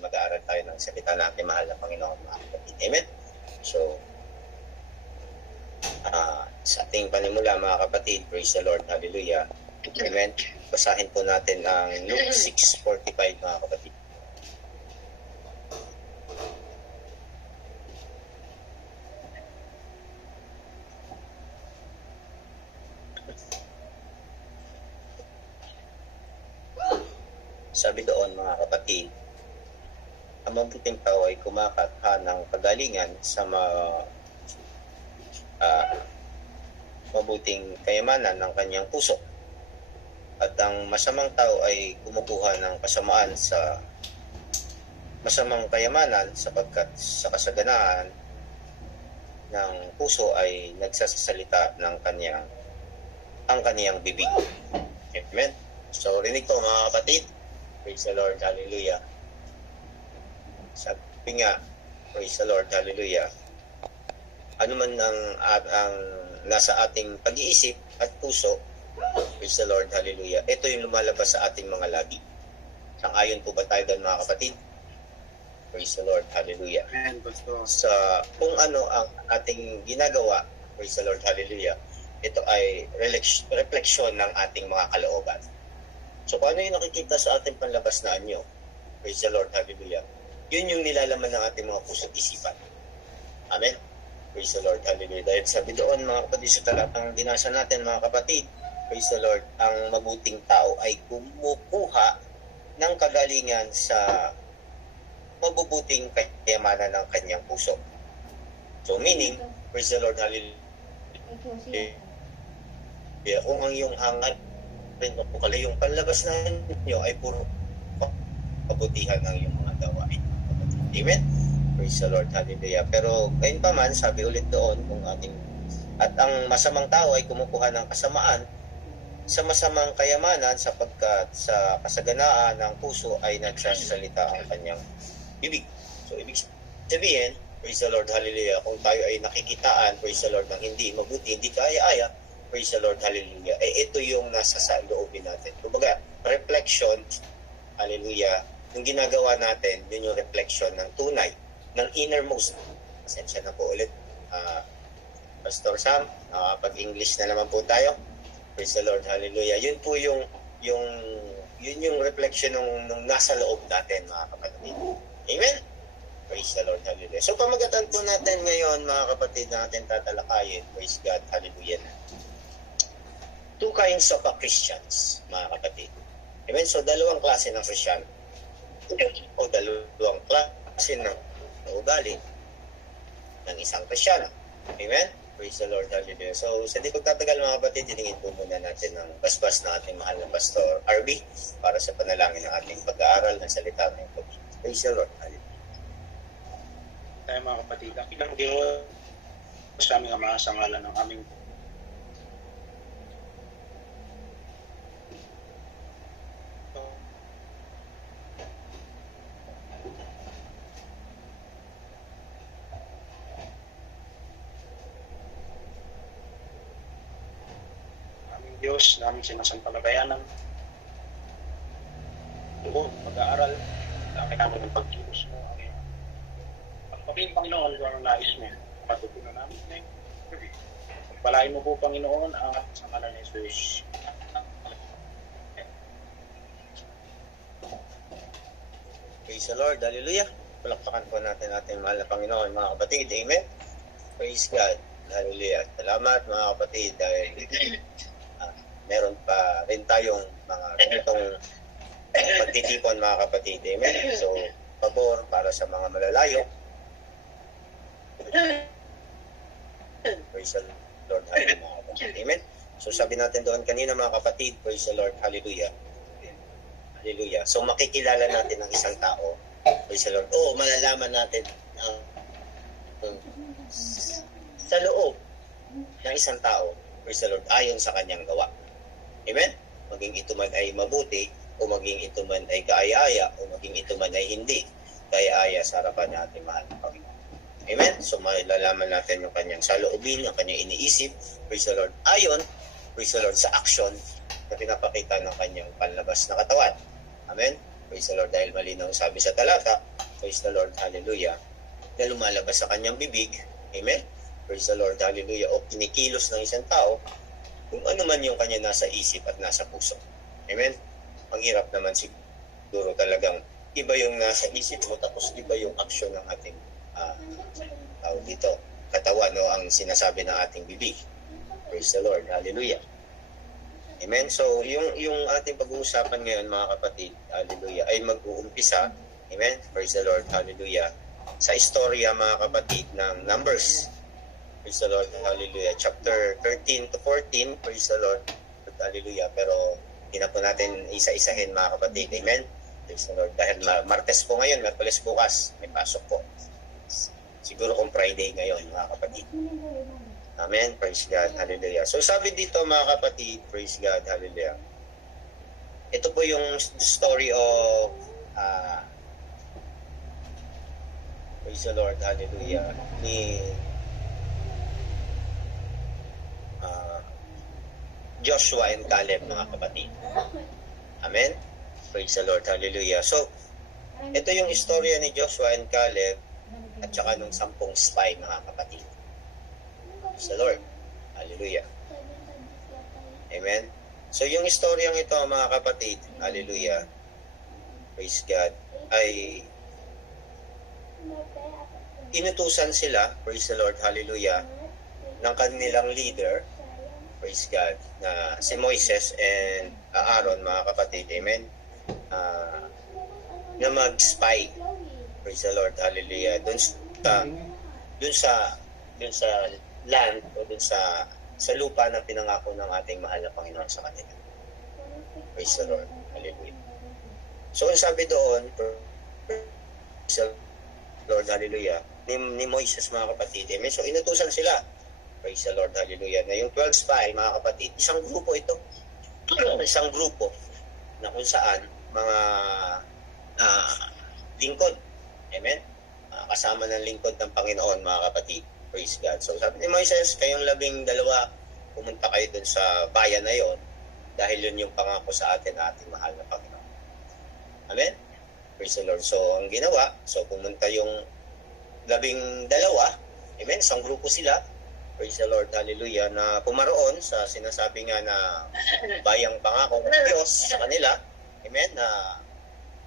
mag-aaral tayo ng salita natin, mahal na Panginoon, mga kapatid. Amen? So, sa ating panimula, mga kapatid, praise the Lord, hallelujah. Amen? Basahin po natin ang Luke 6:45, mga kapatid. Sabi doon, mga kapatid, ang mabuting tao ay kumakatha ng kagalingan sa mabuting kayamanan ng kanyang puso. At ang masamang tao ay kumukuha ng kasamaan sa masamang kayamanan sapagkat sa kasaganaan ng puso ay nagsasalita ng ang kaniyang bibig. Amen? So, rinig ko, mga kapatid. Praise the Lord, hallelujah. Sabi nga, praise the Lord, hallelujah. Ano man ang nasa ating pag-iisip at puso, praise the Lord, hallelujah. Ito yung lumalabas sa ating mga labi. Sang-ayon po ba tayo doon, mga kapatid? Praise the Lord, hallelujah. Sa kung ano ang ating ginagawa, praise the Lord, hallelujah, ito ay refleksyon ng ating mga kalooban. So, kung ano yung nakikita sa ating panlabas na anyo, praise the Lord, hallelujah, yun yung nilalaman ng ating mga puso at isipan. Amen? Praise the Lord, hallelujah. Dahil sabi doon, mga kapatid, sa talatang binasa natin, mga kapatid, praise the Lord, ang mabuting tao ay kumukuha ng kagalingan sa mabubuting kayamanan ng kanyang puso. So, meaning, praise the Lord, hallelujah, kung ang iyong hangat kung yung panlabas na ninyo ay puro kabutihan ng iyong mga gawain. Amen? Praise the Lord, hallelujah. Pero gayon pa man, sabi ulit doon, at ang masamang tao ay kumukuha ng kasamaan sa masamang kayamanan sapagkat sa kasaganaan ng puso ay nagsasalita ang kanyang bibig. So, ibig sabihin, praise the Lord, hallelujah, kung tayo ay nakikitaan, praise the Lord, ng hindi mabuti, hindi kaya-aya, praise the Lord, hallelujah, ito yung nasa sa loobin natin. Kumbaga, reflection, hallelujah, yung ginagawa natin, yun yung reflection ng tunay, ng innermost. Pasensya na po ulit, Pastor Sam, pag-English na naman po tayo. Praise the Lord, hallelujah. Yun po yung reflection ng nasa loob natin, mga kapatid. Amen? Praise the Lord, hallelujah. So, pamagatan po natin ngayon, mga kapatid, natin tatalakayin, praise God, hallelujah. Two kinds of Christians, mga kapatid. Amen? So, dalawang klase ng Christian o dalawang klase ng ugali ng isang Kristiyano. Amen? Praise the Lord, hallelujah. So, sa di pagtatagal, mga kapatid, hiningin po muna natin ng basbas na ating mahal na Pastor RB para sa panalangin ng ating pag-aaral ng salita ng ito. Praise the Lord, hallelujah. Tayo, mga kapatid, ang ilang Diyos sa aming Ama, sa ngalan ng aming Diyos namin sinasampalagayanan. Tuho, pag-aaral, laki namin ng pagkilos mo. Ang pagpapin, Panginoon, kung ang nais mo, matutunan namin. Pagpalain mo po, Panginoon, ang sa ngalan ni Jesus. Praise the Lord, hallelujah. Palakpakan po natin ating mahal na Panginoon, mga kapatid. Amen? Praise God, hallelujah. Salamat, mga kapatid, dahil meron pa rin tayong mga ganitong pagtitipon, mga kapatid. Amen? So, pabor para sa mga malalayo. Praise the Lord, hallelujah, mga kapatid. Amen? So, sabi natin doon kanina, mga kapatid, praise the Lord, hallelujah. Hallelujah. So, makikilala natin ang isang tao. Praise the Lord. Malalaman natin sa loob ng isang tao, praise the Lord, ayon sa kanyang gawa. Amen? Maging ito man ay mabuti, o maging ito man ay kaaya-aya, o maging ito man ay hindi kaaya-aya sa harapan natin, mahal na Panginoon. Amen? So, malalaman natin yung kanyang saloobin, yung kanyang iniisip, praise the Lord, ayon, praise the Lord, sa action na pinapakita ng kanyang panlabas na katawan. Amen? Praise the Lord, dahil malinaw sabi sa talata, praise the Lord, hallelujah, na lumalabas sa kanyang bibig, amen, praise the Lord, hallelujah, o kinikilos ng isang tao, kung ano man yung kanya nasa isip at nasa puso. Amen? Ang hirap naman siguro talagang iba yung nasa isip mo, tapos iba yung aksyon ng ating tawag dito, katawan, no, ang sinasabi ng ating bibig. Praise the Lord, hallelujah. Amen? So, yung ating pag-uusapan ngayon, mga kapatid, hallelujah, ay mag-uumpisa, amen, praise the Lord, hallelujah, sa istorya, mga kapatid, ng Numbers. Praise the Lord, hallelujah, chapter 13 to 14, praise the Lord, hallelujah, pero hindi na po natin isa-isahin, mga kapatid, amen, praise the Lord, dahil Martes po ngayon, Merkules bukas, may pasok po, siguro kung Friday ngayon, mga kapatid. Amen. Praise God. Hallelujah. So sabi dito, mga kapatid, praise God. Hallelujah. Ito po yung story of praise the Lord. Hallelujah. Ni Joshua and Caleb, mga kapatid. Amen. Praise the Lord. Hallelujah. So ito yung istorya ni Joshua and Caleb at saka nung 10 spy, mga kapatid. Praise the Lord. Hallelujah. Amen. So yung istoryang ito, mga kapatid, hallelujah, praise God, ay inutusan sila, praise the Lord, hallelujah, ng kanilang leader, praise God, na si Moises and Aaron, mga kapatid, amen, na mag-spy, praise the Lord, hallelujah, dun sa land o dun sa lupa na pinangako ng ating mahal na Panginoon sa kanila. Praise the Lord. Hallelujah. So, ang sabi doon, praise the Lord, hallelujah, ni Moises, mga kapatid. Amen. So, inutusan sila. Praise the Lord, hallelujah. Na yung 12 spy, mga kapatid, isang grupo ito. Isang grupo na kung saan mga lingkod. Amen. Kasama ng lingkod ng Panginoon, mga kapatid. Praise God. So sabi ni Moises, kayong 12, pumunta kayo dun sa bayan na yon dahil yun yung pangako sa atin na ating mahal na Panginoon. Amen? Praise the Lord. So ang ginawa, so pumunta yung 12, amen, isang grupo sila, praise the Lord, hallelujah, na pumaroon sa sinasabi nga na bayang pangako ng Diyos sa kanila, amen, na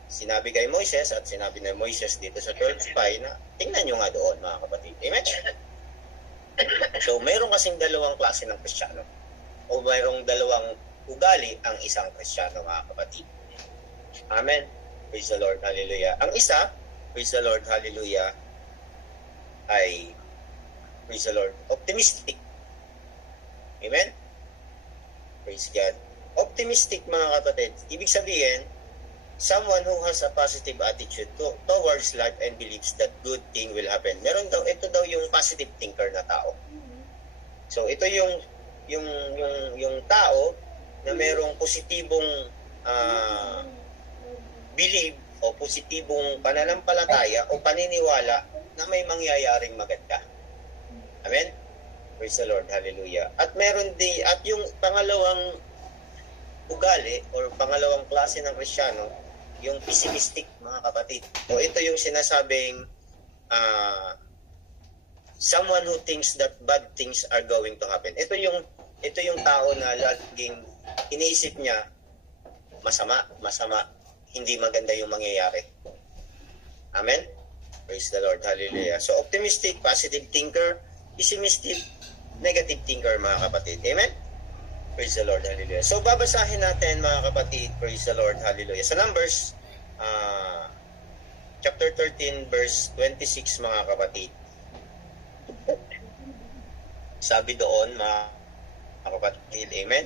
sinabi kay Moises at sinabi na Moises dito sa 12 spy na tingnan nyo nga doon, mga kapatid. Amen? So, mayroon kasing dalawang klase ng Kristiyano o mayroong dalawang ugali ang isang Kristiyano, mga kapatid. Amen? Praise the Lord, hallelujah. Ang isa, praise the Lord, hallelujah, ay, praise the Lord, optimistic. Amen? Praise God. Optimistic, mga kapatid. Ibig sabihin, someone who has a positive attitude towards life and believes that good thing will happen. Ito daw yung positive thinker na tao. So ito yung tao na merong positibong believe o positibong pananampalataya o paniniwala na may mangyayaring maganda. Amen? Praise the Lord. Hallelujah. At yung pangalawang ugali or pangalawang klase ng Kristiyano, yung pessimistic, mga kapatid. So ito yung sinasabing someone who thinks that bad things are going to happen. Ito yung tao na laging iniisip niya masama, hindi maganda yung mangyayari. Amen? Praise the Lord. Hallelujah. So optimistic, positive thinker, pessimistic, negative thinker, mga kapatid. Amen? Praise the Lord, hallelujah. So, babasahin natin, mga kapatid, praise the Lord, hallelujah. Sa Numbers, chapter 13, verse 26, mga kapatid. Sabi doon, mga kapatid, amen.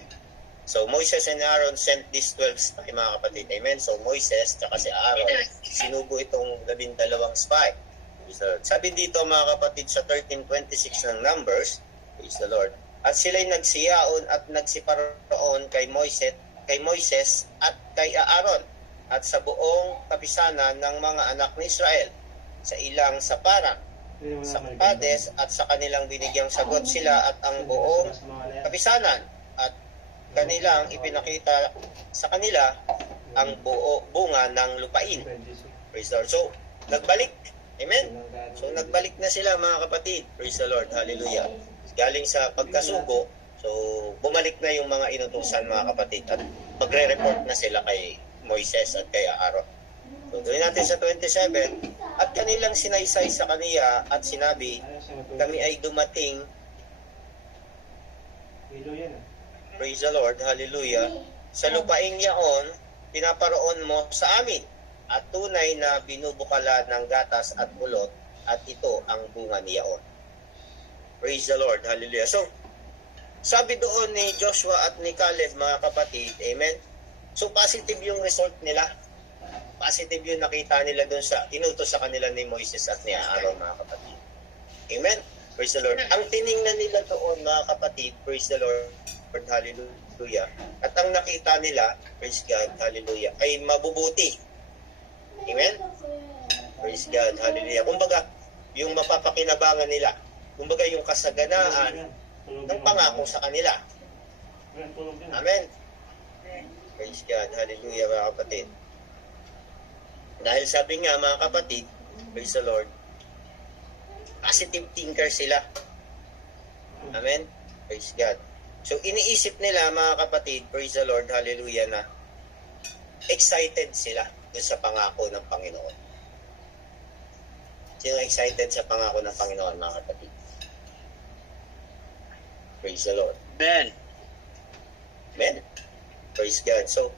So, Moises and Aaron sent these 12 spy, mga kapatid, amen. So, Moises, tsaka si Aaron, sinubo itong 12 spy. Sabi dito, mga kapatid, sa 13:26 ng Numbers, praise the Lord, at sila'y nagsiyaon at nagsiparoon kay Moises at kay Aaron at sa buong kapisanan ng mga anak ni Israel sa ilang saparang sa Kades at sa kanilang binigyang sagot sila at ang buong kapisanan at kanilang ipinakita sa kanila ang bunga ng lupain. Praise the Lord. So, nagbalik. Amen? So, nagbalik na sila mga kapatid. Praise the Lord. Hallelujah. Galing sa pagkasugo, so, bumalik na yung mga inutusan mga kapatid at magre-report na sila kay Moises at kay Aaron. So, tuloy natin sa 27. At kanilang sinaysay sa kaniya at sinabi, kami ay dumating. Praise the Lord. Hallelujah. Sa lupaing yaon, pinaparoon mo sa amin at tunay na binubukala ng gatas at bulot at ito ang bunga niyaon. Praise the Lord. Hallelujah. So, sabi doon ni Joshua at ni Caleb, mga kapatid, amen? So, positive yung result nila. Positive yung nakita nila doon sa, inutos sa kanila ni Moises at ni Aaron, mga kapatid. Amen? Praise the Lord. Ang tiningnan nila doon, mga kapatid, praise the Lord, hallelujah. At ang nakita nila, praise God, hallelujah, ay mabubuti. Amen? Praise God, hallelujah. Kumbaga, yung mapapakinabangan nila, kumbaga yung kasaganaan ng pangako sa kanila. Amen? Praise God, hallelujah, mga kapatid. Dahil sabi nga, mga kapatid, praise the Lord, positive thinker sila. Amen? Praise God. So, iniisip nila, mga kapatid, praise the Lord, hallelujah, na excited sila doon sa pangako ng Panginoon. Sino excited sa pangako ng Panginoon, mga kapatid? Praise the Lord. Amen. Amen. Praise God. So,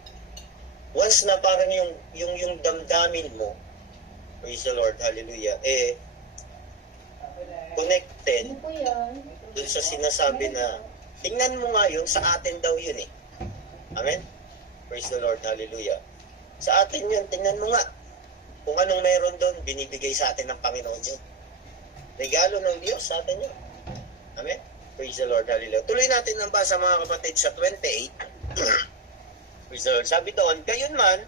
once na parang yung damdamin mo, praise the Lord, hallelujah, connected doon sa sinasabi na tingnan mo nga yun, sa atin daw yun eh. Amen? Praise the Lord, hallelujah. Sa atin yun, tingnan mo nga. Kung anong meron doon, binibigay sa atin ng Panginoon yun. Regalo ng Diyos sa atin yun. Amen? Praise the Lord, hallelujah. Tuloy natin ang basa, mga kapatid, sa 28. Praise the Lord. Sabi doon, gayon man,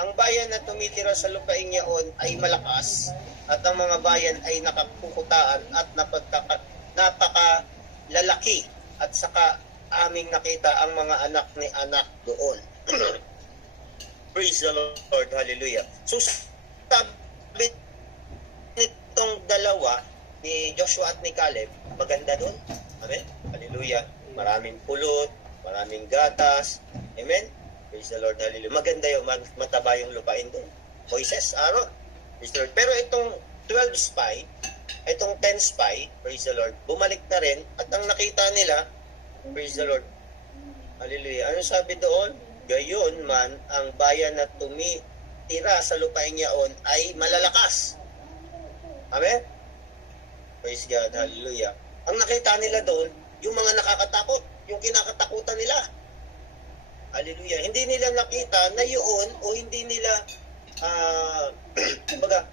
ang bayan na tumitira sa lupaing yaon ay malakas, at ang mga bayan ay nakakukutaan at napakalalaki. At saka aming nakita ang mga anak ni anak doon. Praise the Lord, hallelujah. So, sabi nitong dalawa, ni Joshua at ni Caleb, maganda doon. Amen? Hallelujah. Maraming pulot, maraming gatas. Amen? Praise the Lord, hallelujah. Maganda yung mataba yung lupain doon. Moises, Aaron. Praise the Lord. Pero itong 12 spy, itong 10 spy, praise the Lord, bumalik na rin at ang nakita nila, praise the Lord, hallelujah. Ano sabi doon? Gayon man, ang bayan na tumitira sa lupaing yaon ay malalakas. Amen? Praise God, hallelujah. Ang nakita nila doon, yung mga nakakatakot, yung kinakatakutan nila. Hallelujah. Hindi nila nakita na yun o hindi nila kumbaga,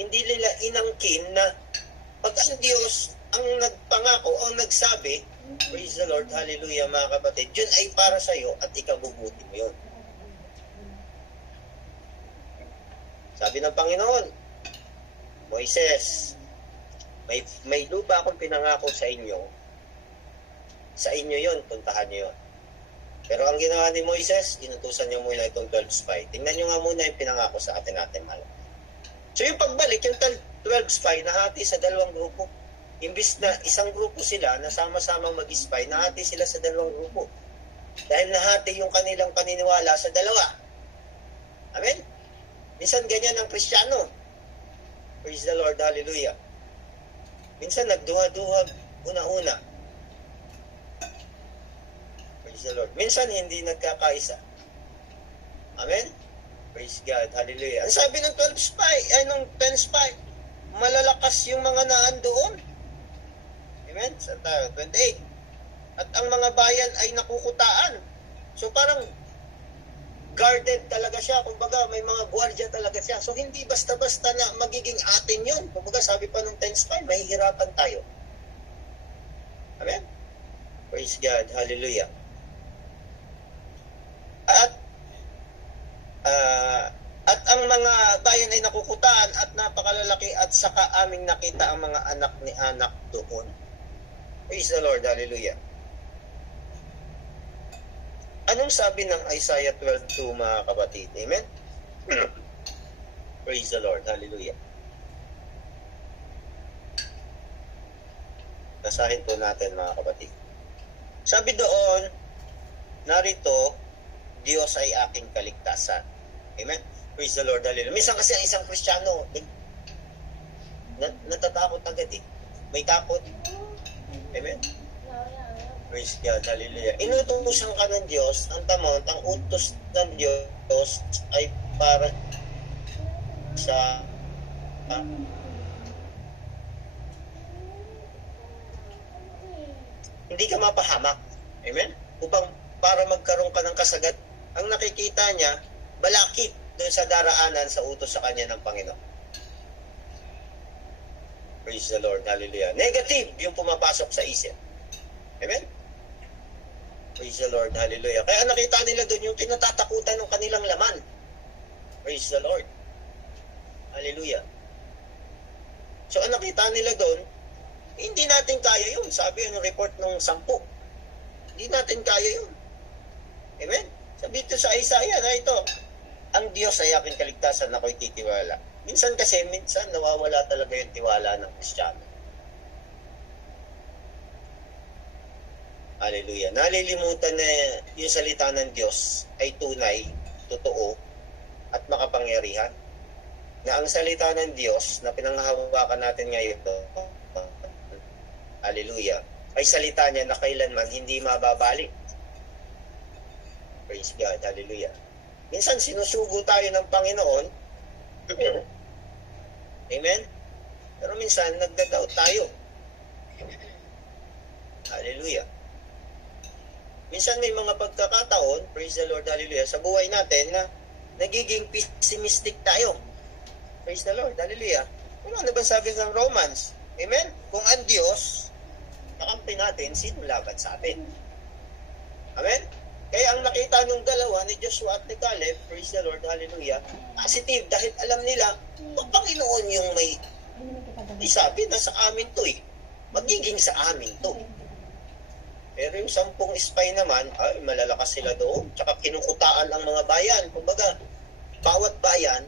hindi nila inangkin na pag ang Diyos ang nagpangako, ang nagsabi, praise the Lord, hallelujah, mga kapatid, yun ay para sa iyo at ikabubuti mo yun. Sabi ng Panginoon, Moises, may lupa akong pinangako sa inyo yun, puntahan nyo yun. Pero ang ginawa ni Moises, inutusan niyo muna itong 12 spy. Tingnan nyo nga muna yung pinangako sa atin mahal. So yung pagbalik, yung 12 spy, nahati sa dalawang grupo. Imbis na isang grupo sila, na sama-samang mag-spy, nahati sila sa dalawang grupo. Dahil nahati yung kanilang paniniwala sa dalawa. Amen? Minsan ganyan ang Kristiyano. Praise the Lord, hallelujah. Minsan nagduha-duha, una-una. Praise the Lord. Minsan hindi nagkakaisa. Amen? Praise God. Hallelujah. Ang sabi ng 12 spy, ng 10 spy, malalakas yung mga naan doon. Amen? Sa 28. At ang mga bayan ay nakukutaan. So parang guarded talaga siya. Kumbaga may mga gwardiya talaga siya. So hindi basta-basta na magiging atin yun. Kumbaga sabi pa ng 10 spy, mahihirapan tayo. Amen? Praise God. Hallelujah. At ang mga bayan ay nakukutaan at napakalalaki at saka aming nakita ang mga anak ni anak doon. Praise the Lord, hallelujah. Anong sabi ng Isaiah 12:2, mga kapatid? Amen? Praise Praise the Lord. Hallelujah. Basahin po natin mga kapatid. Sabi doon, narito, Diyos ay aking kaligtasan. Amen? Praise the Lord. Hallelujah. Minsan kasi ang isang Kristiyano, natatakot agad eh. May takot. Amen? Praise God. Hallelujah. Inutusan ka ng Diyos, ang tamang, ang utos ng Diyos ay para sa hindi ka mapahamak. Amen? Upang para magkaroon ka ng kasagad, ang nakikita niya, balakid doon sa daraanan sa utos sa kanya ng Panginoon. Praise the Lord. Hallelujah. Negative yung pumapasok sa isip. Amen? Praise the Lord. Hallelujah. Kaya nakita nila doon yung kinatatakutan ng kanilang laman. Praise the Lord. Hallelujah. So, ang nakita nila doon, hindi natin kaya yun. Sabi yung report ng 10. Hindi natin kaya yun. Amen? Sabi ito sa Isaiah na ito, ang Diyos ay aking kaligtasan, ako'y titiwala. Minsan nawawala talaga yung tiwala ng Kristiyano. Hallelujah. Nalilimutan na yung salita ng Diyos ay tunay, totoo, at makapangyarihan. Na ang salita ng Diyos na pinanghahawakan natin ngayon, hallelujah, ay salita niya na kailanman hindi mababalik. Praise God. Hallelujah. Minsan sinusugo tayo ng Panginoon. Amen? Pero minsan nagda-doubt tayo. Hallelujah. Minsan may mga pagkakataon, praise the Lord, hallelujah, sa buhay natin na nagiging pessimistic tayo. Praise the Lord, hallelujah. Ano ba sabi ng Romans? Amen? Kung ang Diyos, kakampi natin, sino laban sa atin? Amen? Kaya ang nakita ng dalawa ni Joshua at ni Caleb, praise the Lord, hallelujah, positive dahil alam nila, ang Panginoon yung may sabi na sa amin to eh. Magiging sa amin to. Pero yung 10 spy naman, ay malalakas sila doon. Tsaka kinukutaan ang mga bayan. Kumbaga, bawat bayan,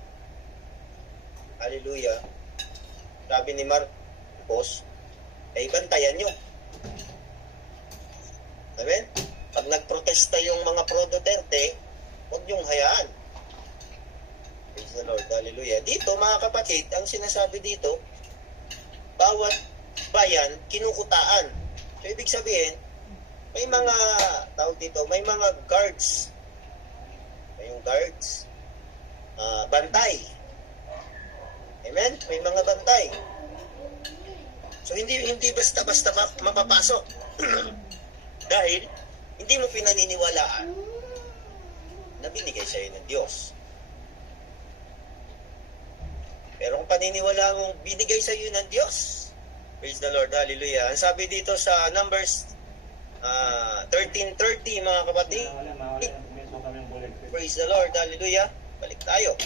hallelujah, sabi ni Marcos, ay bantayan nyo. Amen? Pag nagprotesta yung mga pro-Duterte, huwag niyong hayaan. Praise the Lord. Hallelujah. Dito, mga kapatid, ang sinasabi dito, bawat bayan, kinukutaan. So, ibig sabihin, may mga, tawag dito, may mga guards. May yung guards. Bantay. Amen? May mga bantay. So, hindi basta-basta mapapasok. Dahil, hindi mo pinaniniwalaan na binigay sa'yo ng Diyos. Pero kung paniniwala mong binigay sa'yo ng Diyos, praise the Lord, hallelujah. Ang sabi dito sa Numbers 13:30, mga kapatid, praise the Lord, hallelujah. Balik tayo.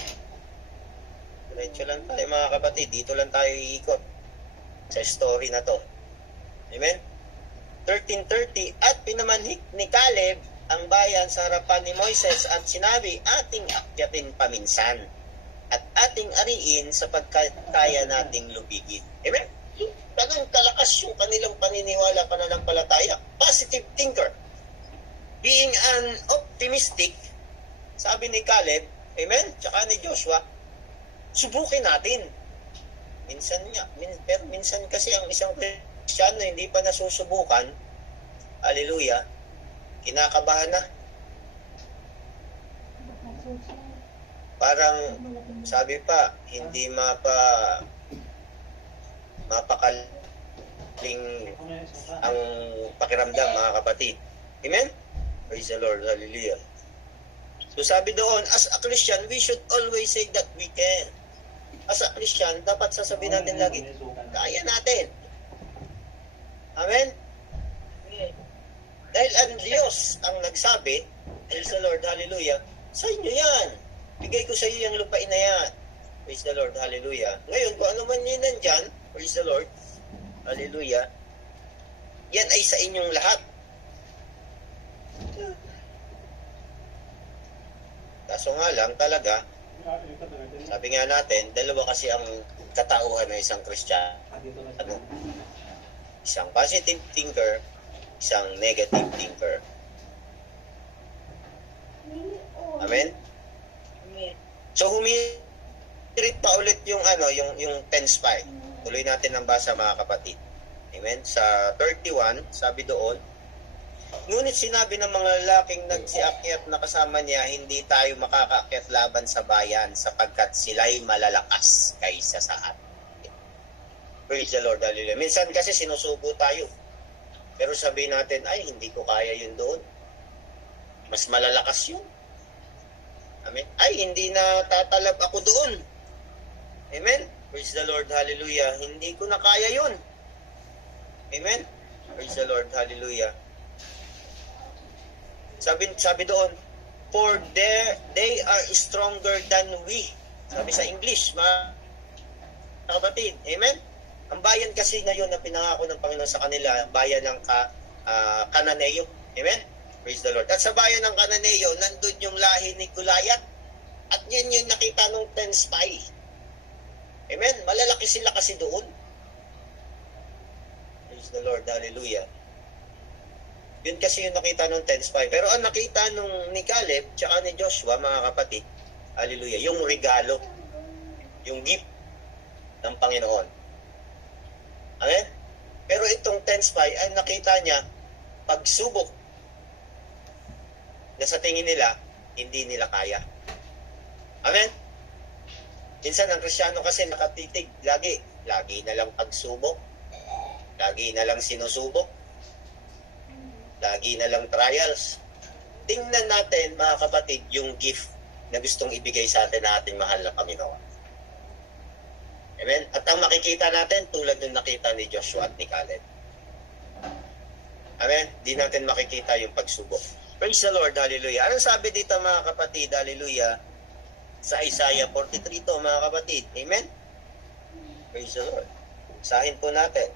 Diretso lang tayo, mga kapatid. Dito lang tayo iikot sa story na to. Amen? 13:30, at pinamanhik ni Caleb ang bayan sa harapan ni Moises at sinabi, ating akyatin paminsan at ating ariin sapagkat kaya nating lubigin. Amen? Talagang kalakas yung kanilang paniniwala, pananampalataya. Positive thinker. Being an optimistic, sabi ni Caleb, amen, tsaka ni Joshua, subukin natin. Pero minsan kasi ang isang Kristiyano hindi pa nasusubukan, hallelujah, kinakabahan na. Parang, sabi pa, hindi mapakaling ang pakiramdam, mga kapatid. Amen? Praise the Lord, hallelujah. So sabi doon, as a Christian, we should always say that we can. As a Christian, dapat sasabihin natin lagi, kaya natin. Amen? Dahil ang Diyos ang nagsabi, praise the Lord, hallelujah, sa inyo yan. Bigay ko sa iyo yung lupain na yan. Praise the Lord, hallelujah. Ngayon, kung ano man yun nandyan, praise the Lord, hallelujah, yan ay sa inyong lahat. Kaso nga lang talaga, Sabi nga natin, dalawa kasi ang katauhan ng isang Kristiyano. Isang positive thinker, isang negative thinker. Amen? So humirit pa ulit yung yung tense 5. Tuloy natin ang basa, mga kapatid. Amen? Sa 31, sabi doon, ngunit sinabi ng mga lalaking nagsiakyat na kasama niya, hindi tayo makakaakyat laban sa bayan sapagkat sila'y malalakas kaysa sa atin. Praise the Lord, hallelujah. Minsan kasi sinusubo tayo. Pero sabihin natin, ay, hindi ko kaya yun doon. Mas malalakas yun. Amen? Ay, hindi na tatalab ako doon. Amen? Praise the Lord, hallelujah. Hindi ko na kaya yun. Amen? Praise the Lord, hallelujah. Sabi doon, for they are stronger than we. Sabi sa English, mga kapatid. Amen? Ang bayan kasi ngayon na pinangako ng Panginoon sa kanila, bayan ng Kananeo. Amen? Praise the Lord. At sa bayan ng Kananeo, nandun yung lahi ni Goliath. At yun yung nakita ng 10 spy. Amen? Malalaki sila kasi doon. Praise the Lord. Hallelujah. Yun kasi yung nakita ng 10 spy. Pero ang nakita nung ni Caleb tsaka ni Joshua, mga kapatid, hallelujah, yung regalo, yung gift ng Panginoon. Amen? Pero itong 10 spy ay nakita niya pagsubok na sa tingin nila, hindi nila kaya. Amen? Minsan ang Kristiyano kasi nakatitig, lagi na lang pagsubok, lagi na lang sinusubok, lagi na lang trials. Tingnan natin, mga kapatid, yung gift na gustong ibigay sa atin na ating mahal na Panginoon. Amen? At ang makikita natin, tulad ng nakita ni Joshua at ni Caleb. Amen? Di natin makikita yung pagsubok. Praise the Lord, hallelujah. Anong sabi dito, mga kapatid, hallelujah, sa Isaiah 43 to, mga kapatid? Amen? Praise the Lord. Sahin po natin.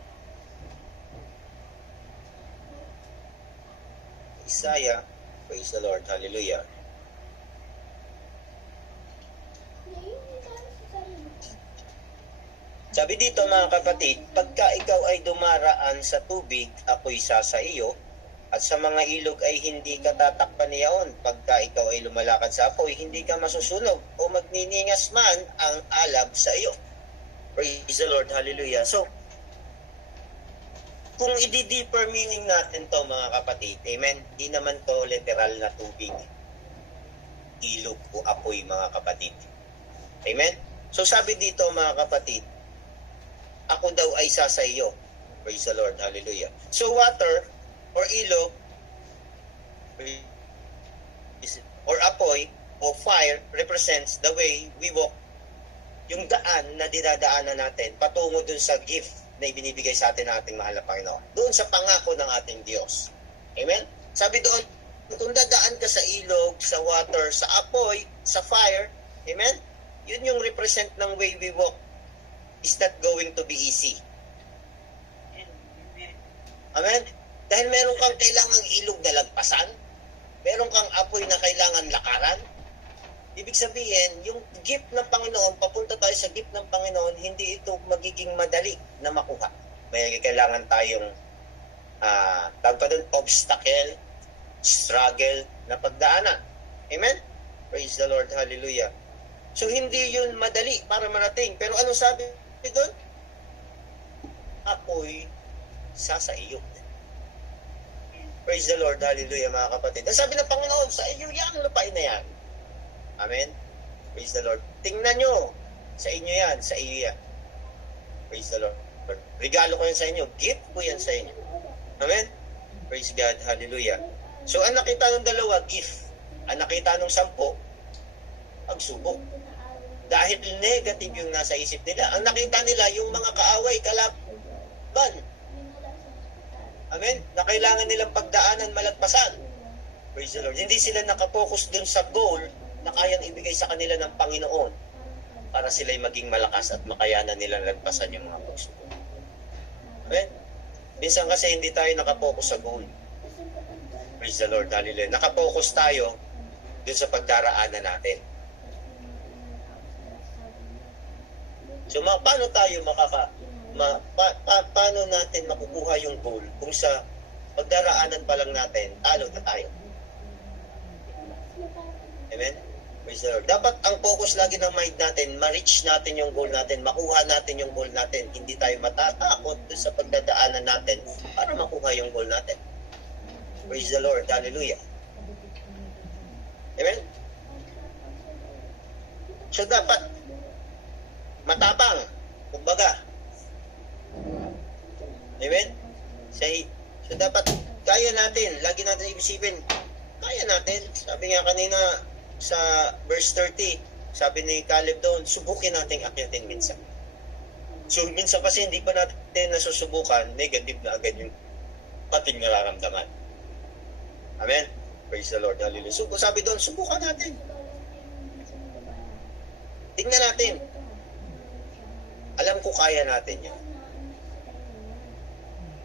Isaiah, praise the Lord, hallelujah. Sabi dito, mga kapatid, pagka ikaw ay dumaraan sa tubig, ako'y sasa iyo, at sa mga ilog ay hindi ka tatakpan niyaon. Pagka ikaw ay lumalakad sa apoy, hindi ka masusunog, o magniningas man ang alab sa iyo. Praise the Lord, hallelujah. So, kung i-deeper meaning natin to, mga kapatid, amen, di naman to literal na tubig, ilog o apoy, mga kapatid. Amen? So sabi dito, mga kapatid, ako daw ay sasa iyo. Praise the Lord, hallelujah. So water or ilog or apoy o fire represents the way we walk, yung daan na dinadaanan natin patungo dun sa gift na ibinibigay sa atin ng ating mahal na Panginoon. Doon sa pangako ng ating Diyos. Amen? Sabi doon, kung dadaan ka sa ilog, sa water, sa apoy, sa fire, amen? Yun yung represent ng way we walk. Is not going to be easy. Amen? Dahil meron kang kailangang ilog na lagpasan, meron kang apoy na kailangan lakaran, ibig sabihin, yung gift ng Panginoon, papunta tayo sa gift ng Panginoon, hindi ito magiging madali na makuha. May kailangan tayong tawag pa doon, obstacle, struggle na pagdaanan. Amen? Praise the Lord, hallelujah. So, hindi yun madali para marating. Pero ano sabi doon? Ako'y sasa iyo. Praise the Lord, hallelujah, mga kapatid. Ang sabi ng Panginoon, sa iyo yan, lupain na yan. Amen? Praise the Lord. Tingnan nyo. Sa inyo yan. Sa iyo yan. Praise the Lord. Regalo ko yan sa inyo. Gift ko yan sa inyo. Amen? Praise God. Hallelujah. So, ang nakita ng dalawa, gift. Ang nakita ng 10, pagsubok. Dahil negative yung nasa isip nila. Ang nakita nila, yung mga kaaway, kalaban. Amen? Na kailangan nilang pagdaanan, malagpasan. Praise the Lord. Hindi sila nakapokus dun sa goal na kayang ibigay sa kanila ng Panginoon para sila'y maging malakas at makayanan nilang lagpasan yung mga pagsubok. Amen? Minsan kasi hindi tayo nakapokus sa goal. Praise the Lord, hallelujah. Nakapokus tayo dun sa pagdaraanan natin. So, paano tayo paano natin makukuha yung goal kung sa pagdaraanan pa lang natin, talo na tayo? Amen? Praise the Lord. Dapat ang focus lagi ng mind natin, ma-reach natin yung goal natin, makuha natin yung goal natin. Hindi tayo matatakot sa pagdadaanan natin para makuha yung goal natin. Praise the Lord. Hallelujah. Amen? So dapat matapang, kumbaga. Amen? So dapat kaya natin, lagi natin isipin, kaya natin. Sabi nga kanina sa verse 30, sabi ni Caleb doon, subukin nating akyatin minsan. So minsan kasi hindi pa natin nasusubukan, negative na agad yung ating nararamdaman. Amen? Praise the Lord. Hallelujah. So sabi doon, subukan natin. Tingnan natin. Alam ko kaya natin yan.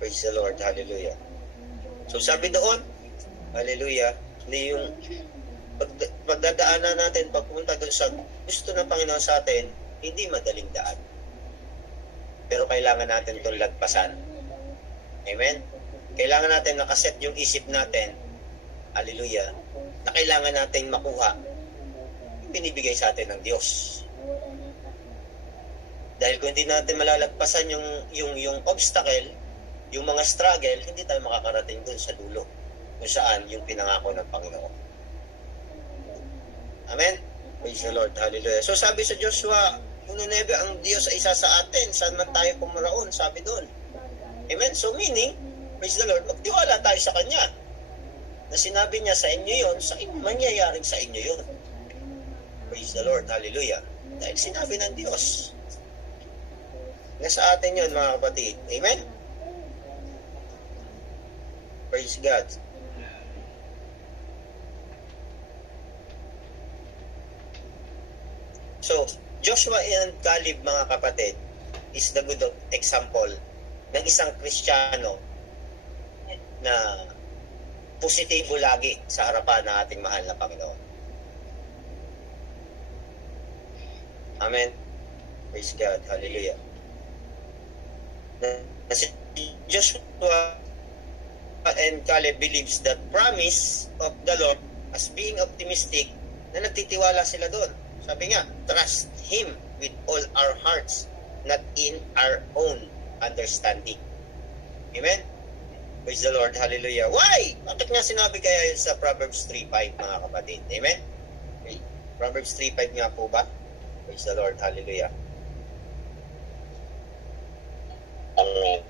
Praise the Lord. Hallelujah. So sabi doon, hallelujah, hindi yung pagdadaanan natin, pagpunta doon sa gusto ng Panginoon sa atin, hindi madaling daan. Pero kailangan natin itong lagpasan. Amen? Kailangan natin nakaset yung isip natin, hallelujah, na kailangan natin makuha yung binibigay sa atin ng Diyos. Dahil kung hindi natin malalagpasan yung obstacle, yung mga struggle, hindi tayo makakarating dun sa dulo kung saan yung pinangako ng Panginoon. Amen? Praise the Lord. Hallelujah. So sabi sa Joshua, kung nunebe ang Diyos ay isa sa atin, saan man tayo pumaraon, sabi doon. Amen? So meaning, praise the Lord, magtiwala tayo sa Kanya. Na sinabi niya sa inyo yun, mangyayaring sa inyo yun. Praise the Lord. Hallelujah. Dahil sinabi ng Diyos. Nasa atin yun, mga kapatid. Amen? Praise God. So, Joshua and Caleb, mga kapatid, is the good example ng isang Kristiyano na positibo lagi sa harapan ng ating mahal na Panginoon. Amen. Praise God. Hallelujah. Na si Joshua and Caleb believes that promise of the Lord as being optimistic, na nagtitiwala sila doon. Sabi nga, trust Him with all our hearts, not in our own understanding. Amen? Praise the Lord. Hallelujah. Why? Bakit nga sinabi kaya yun sa Proverbs 3:5, mga kapatid? Amen? Okay. Proverbs 3:5 nga po ba? Praise the Lord. Hallelujah. Amen.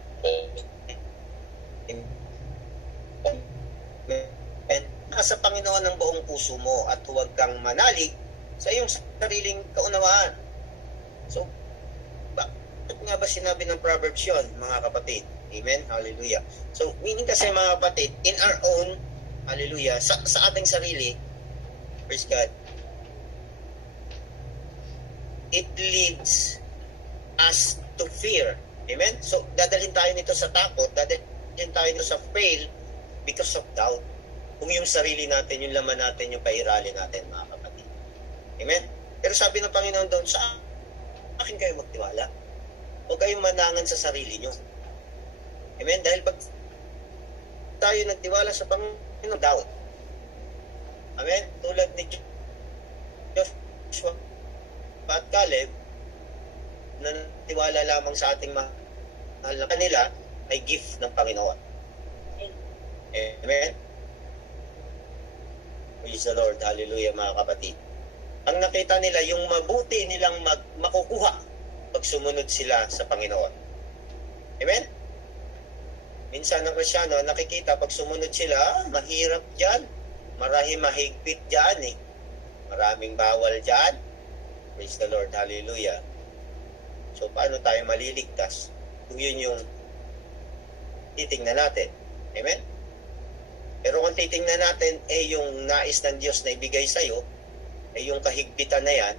Sa Panginoon ng buong puso mo at huwag kang manalig sa iyong sariling kaunawaan. So, bakit nga ba sinabi ng Proverbs yun, mga kapatid? Amen? Hallelujah. So, meaning kasi, mga kapatid, in our own, hallelujah, sa ating sarili, praise God, it leads us to fear. Amen? So, dadalhin tayo nito sa takot, dadalhin tayo nito sa fail because of doubt. Kung yung sarili natin, yung laman natin, yung pairali natin, mga kapatid. Amen? Pero sabi ng Panginoon doon, sa akin kayo magtiwala. Huwag kayong manangan sa sarili nyo. Amen? Dahil pag tayo nagtiwala sa Panginoon, doubt. Amen? Tulad ni Joshua at Caleb, na nagtiwala lamang sa ating mahal na kanila, ay gift ng Panginoon. Amen? Praise the Lord. Hallelujah, mga kapatid. Ang nakita nila, yung mabuti nilang makukuha pag sumunod sila sa Panginoon. Amen? Minsan ng Kristyano, nakikita pag sumunod sila, mahirap dyan. Marahil mahigpit dyan eh. Maraming bawal dyan. Praise the Lord. Hallelujah. So, paano tayo maliligtas kung yun yung titingnan natin? Amen? Pero kung titingnan natin, yung nais ng Diyos na ibigay sa'yo, yung kahigpitan na yan,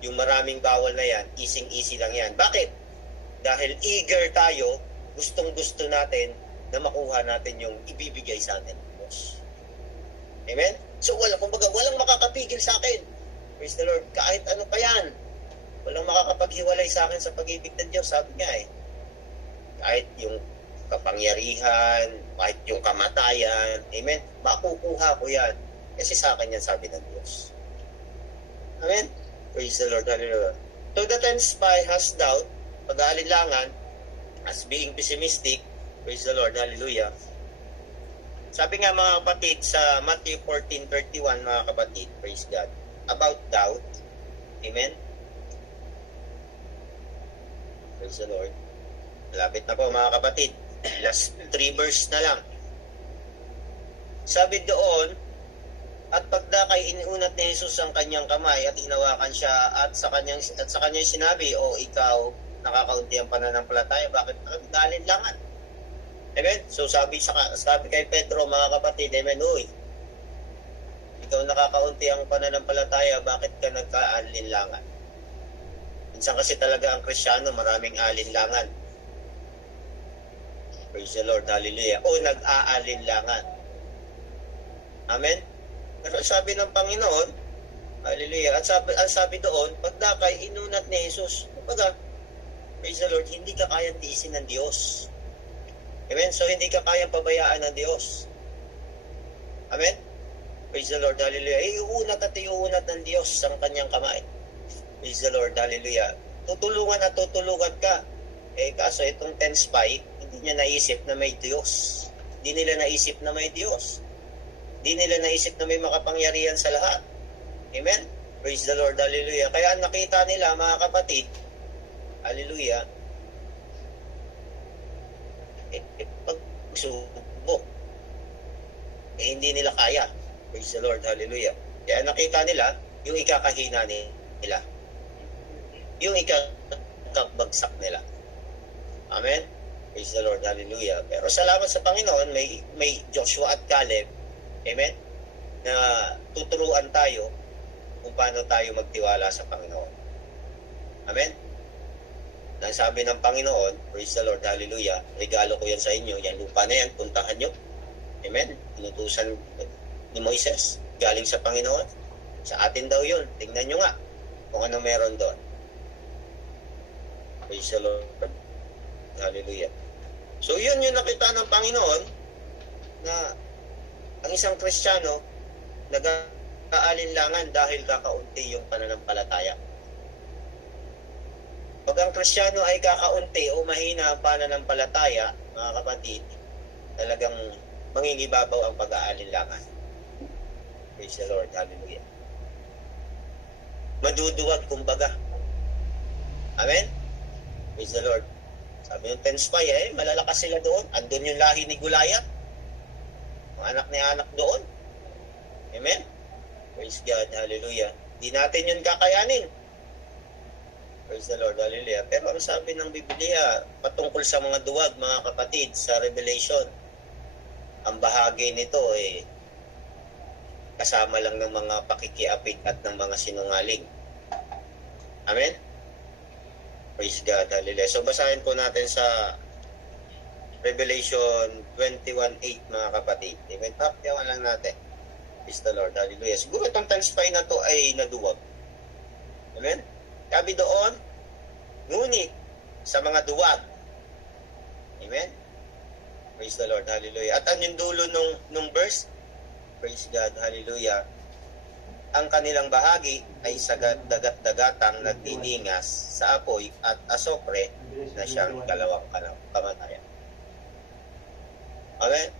yung maraming bawal na yan, easy lang yan. Bakit? Dahil eager tayo, gustong-gusto natin na makuha natin yung ibibigay sa atin ng Diyos. Amen? So, walang makakapigil sa akin. Praise the Lord. Kahit ano pa yan. Walang makakapaghiwalay sa akin sa pag-ibig ng Diyos, sabi niya eh. Kahit yung kapangyarihan, kahit yung kamatayan, amen, makukuha ko yan. Kasi sa akin yan, sabi ng Diyos. Amen? Praise the Lord, hallelujah. So the tenth spy has doubt, pag-aalinlangan, as being pessimistic, praise the Lord, hallelujah. Sabi nga mga kapatid sa Matthew 14:31, mga kapatid, praise God, about doubt, amen? Praise the Lord. Malapit na po mga kapatid. Last 3 verse na lang. Sabi doon, at pagdakay iniunat ni Jesus ang kanyang kamay at hinawakan siya at sa kanyang sinabi, o ikaw nakakaunti ang pananampalataya, bakit nag-aalinlangan? Amen? So sabi kay Pedro, mga kapatid, amen, uy, ikaw nakakaunti ang pananampalataya, bakit ka nagka-alinlangan? Minsan kasi talaga ang Kristyano, maraming alinlangan. Praise the Lord, hallelujah. O nag-aalinlangan. Amen? Pero sabi ng Panginoon, hallelujah, at sabi doon, pagdakay, inunat ni Jesus. Kapag, praise the Lord, hindi ka kayang tiisin ng Diyos. Amen? So, hindi ka kayang pabayaan ng Diyos. Amen? Praise the Lord, hallelujah. Iuunat at iuunat ng Diyos ang kanyang kamay. Praise the Lord, hallelujah. Tutulungan at tutulungan ka. Kaso itong 10 spy, hindi niya naisip na may Diyos. Hindi nila naisip na may Diyos. Hindi nila naisip na may makapangyarihan sa lahat. Amen? Praise the Lord, hallelujah. Kaya nakita nila, mga kapatid, hallelujah, pagsubok, hindi nila kaya. Praise the Lord, hallelujah. Kaya nakita nila, yung ikakahina nila. Yung ikakabagsak nila. Amen? Praise the Lord, hallelujah. Pero salamat sa Panginoon, may Joshua at Caleb, amen, na tuturuan tayo kung paano tayo magtiwala sa Panginoon. Amen? Nang sabi ng Panginoon, praise the Lord, hallelujah, regalo ko yan sa inyo, yan lupa na yan, puntahan nyo. Amen? Inutusan ni Moises, galing sa Panginoon. Sa atin daw yun. Tingnan nyo nga kung ano meron doon. Praise the Lord, hallelujah. So yun yung nakita ng Panginoon na ang isang Kristiyano nag-aalinlangan dahil kakaunti yung pananampalataya. Pag ang Kristiyano ay kakaunti o mahina ang pananampalataya, mga kapatid, talagang mangingibabaw ang pag-aalinlangan. Praise the Lord, hallelujah. Maduduwag kumbaga. Amen? Praise the Lord. Sabi ng 10 spy, malalakas sila doon. Andun yung lahi ni Goliath. Mga anak ni anak doon. Amen? Praise God, hallelujah. Di natin yun kakayanin. Praise the Lord, hallelujah. Pero ang sabi ng Biblia, patungkol sa mga duwag, mga kapatid, sa Revelation, ang bahagi nito kasama lang ng mga pakikiapit at ng mga sinungaling. Amen? Praise God, hallelujah. So basahin po natin sa Revelation 21:8, mga kapatid. Amen? Pakyawan lang natin. Praise the Lord, hallelujah. Siguro itong 10 spy na to ay naduwag. Amen? Sabi doon, ngunit sa mga duwag. Amen? Praise the Lord, hallelujah. At ano yung dulo nung verse? Praise God, hallelujah. Ang kanilang bahagi ay sa dagat-dagatang nagdiningas sa apoy at asopre na siyang kalawang kamatayan. Amen?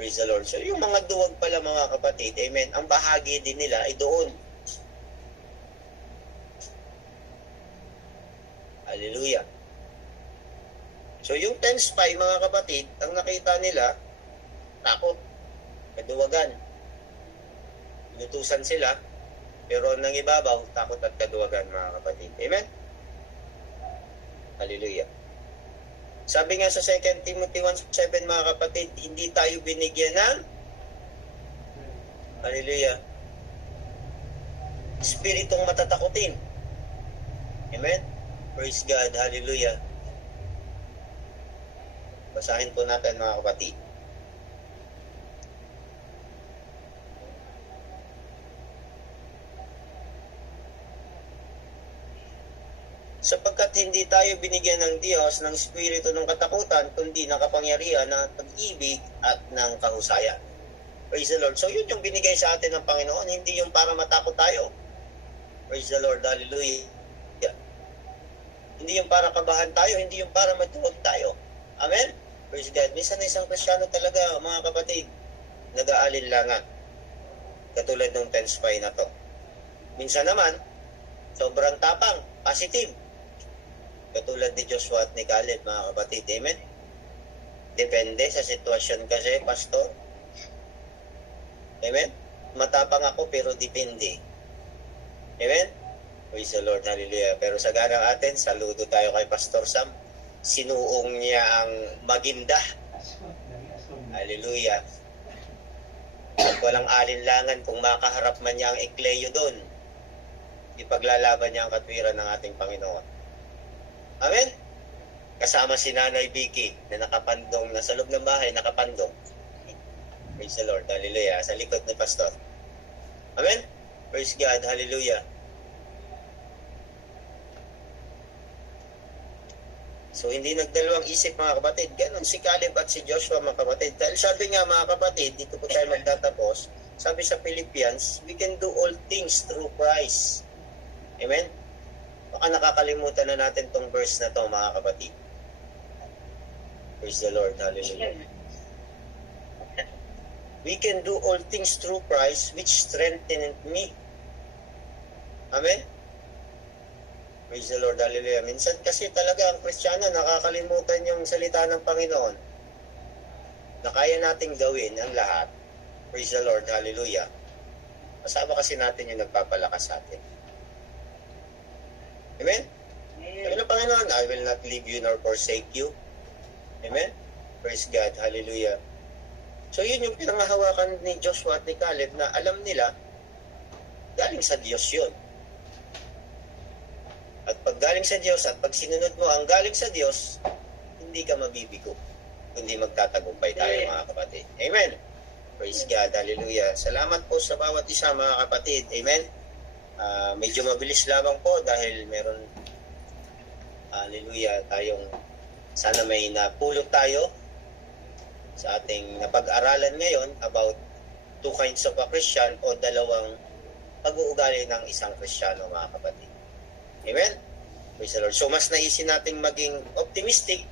Praise the Lord. So yung mga duwag pala, mga kapatid, amen, ang bahagi din nila ay doon. Hallelujah. So yung 10 spy, mga kapatid, ang nakita nila, takot, kaduwagan. Inutusan sila, pero nang ibabaw, takot at kaduwagan, mga kapatid. Amen? Hallelujah. Sabi nga sa 2 Timothy 1:7, mga kapatid, hindi tayo binigyan ng, hallelujah, spiritong matatakutin. Amen? Praise God, hallelujah. Basahin po natin, mga kapatid. Sapagkat hindi tayo binigyan ng Diyos ng espiritu ng katakutan, kundi ng kapangyarihan, ng pag-ibig at ng kahusayan. Praise the Lord. So yun yung binigay sa atin ng Panginoon, hindi yung para matakot tayo. Praise the Lord. Hallelujah. Hindi yung para kabahan tayo, hindi yung para matuwag tayo. Amen? Praise God. Minsan na isang Kristyano talaga, mga kapatid, nag-aalinlangan. Katulad ng 10 spy na to. Minsan naman, sobrang tapang, positive. Katulad ni Joshua at ni Caleb, mga kapatid. Amen? Depende sa sitwasyon kasi, pastor. Amen? Matapang ako pero depende. Amen? Praise the Lord, hallelujah. Pero sa ganang atin, saludo tayo kay Pastor Sam. Sinuong niya ang maginda. Hallelujah. At walang alinlangan kung makaharap man niya ang ekleyo doon. Ipaglalaban niya ang katwiran ng ating Panginoon. Amen? Kasama si Nanay Vicky na nakapandong, nasa loob ng bahay, nakapandong. Praise the Lord, hallelujah. Sa likod ni Pastor. Amen? Praise God, hallelujah. So, hindi nagdalawang isip, mga kapatid. Ganon si Caleb at si Joshua, mga kapatid. Dahil sabi nga, mga kapatid, dito po tayo magtatapos, sabi sa Philippians, we can do all things through Christ. Amen? Baka nakakalimutan na natin tong verse na to, mga kapatid. Praise the Lord. Hallelujah. We can do all things through Christ, which strengtheneth me. Amen? Praise the Lord, hallelujah. Minsan kasi talaga ang Kristiyano nakakalimutan yung salita ng Panginoon na kaya nating gawin ang lahat. Praise the Lord, hallelujah. Kasama kasi natin yung nagpapalakas sa atin. Amen? Sabi ng Panginoon, I will not leave you nor forsake you. Amen? Praise God, hallelujah. So yun yung pinangahawakan ni Joshua at ni Caleb na alam nila galing sa Diyos yun. At pag galing sa Diyos at pag sinunod mo ang galing sa Diyos, hindi ka mabibigo, kundi magtatagumpay tayo, mga kapatid. Amen. Praise God. Hallelujah. Salamat po sa bawat isa, mga kapatid. Amen. Medyo mabilis lamang po dahil meron, hallelujah, tayong sana may napulot tayo sa ating napag-aralan ngayon about two kinds of a Christian o dalawang pag-uugali ng isang Kristiyano, mga kapatid. Amen? Praise the Lord. So, mas naisin nating maging optimistic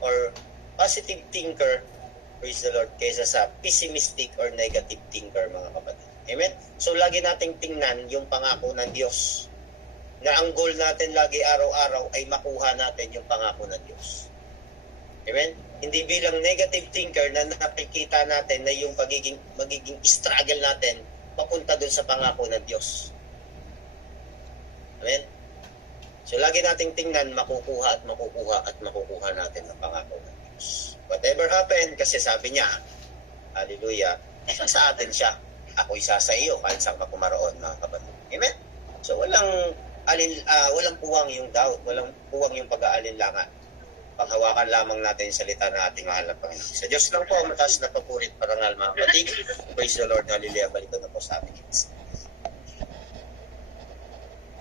or positive thinker, praise the Lord, kaysa sa pessimistic or negative thinker, mga kapatid. Amen? So, lagi nating tingnan yung pangako ng Diyos. Na ang goal natin lagi araw-araw ay makuha natin yung pangako ng Diyos. Amen? Hindi bilang negative thinker na nakikita natin na yung magiging struggle natin papunta dun sa pangako ng Diyos. Amen? So, lagi nating tingnan, makukuha at makukuha at makukuha natin ang pangako ng Diyos. Whatever happened, kasi sabi niya, hallelujah, isa sa atin siya. Ako isa sa iyo, kahit saan ka pumaroon, mga kapatid. Amen? So, walang puwang yung doubt, walang puwang yung pag-aalinlangan. Panghawakan lamang natin yung salita ng ating mahal na Panginoon. Sa Diyos lang po, mataas na papurit parangal, mga kapatid. Praise the Lord, hallelujah, balik na po sa ating kids.